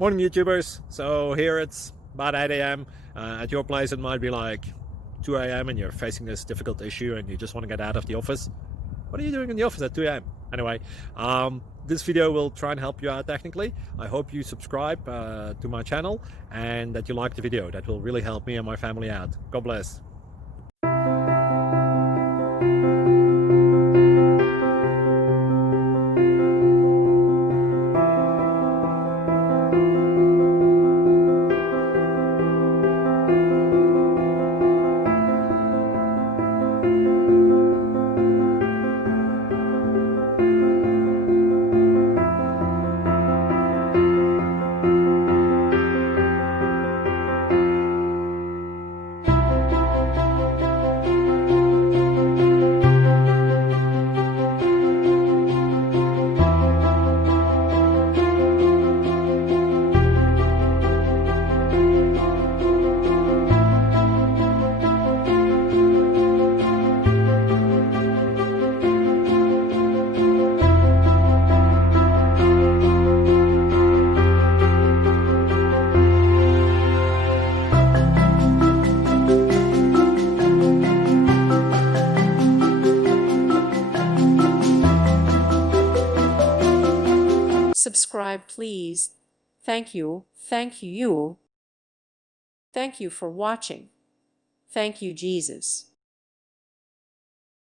Morning YouTubers. So here it's about 8 a.m. At your place it might be like 2 a.m. and you're facing this difficult issue and you just want to get out of the office. What are you doing in the office at 2 a.m.? Anyway, this video will try and help you out technically. I hope you subscribe to my channel and that you like the video. That will really help me and my family out. God bless. Subscribe, please. Thank you. Thank you. Thank you for watching. Thank you, Jesus.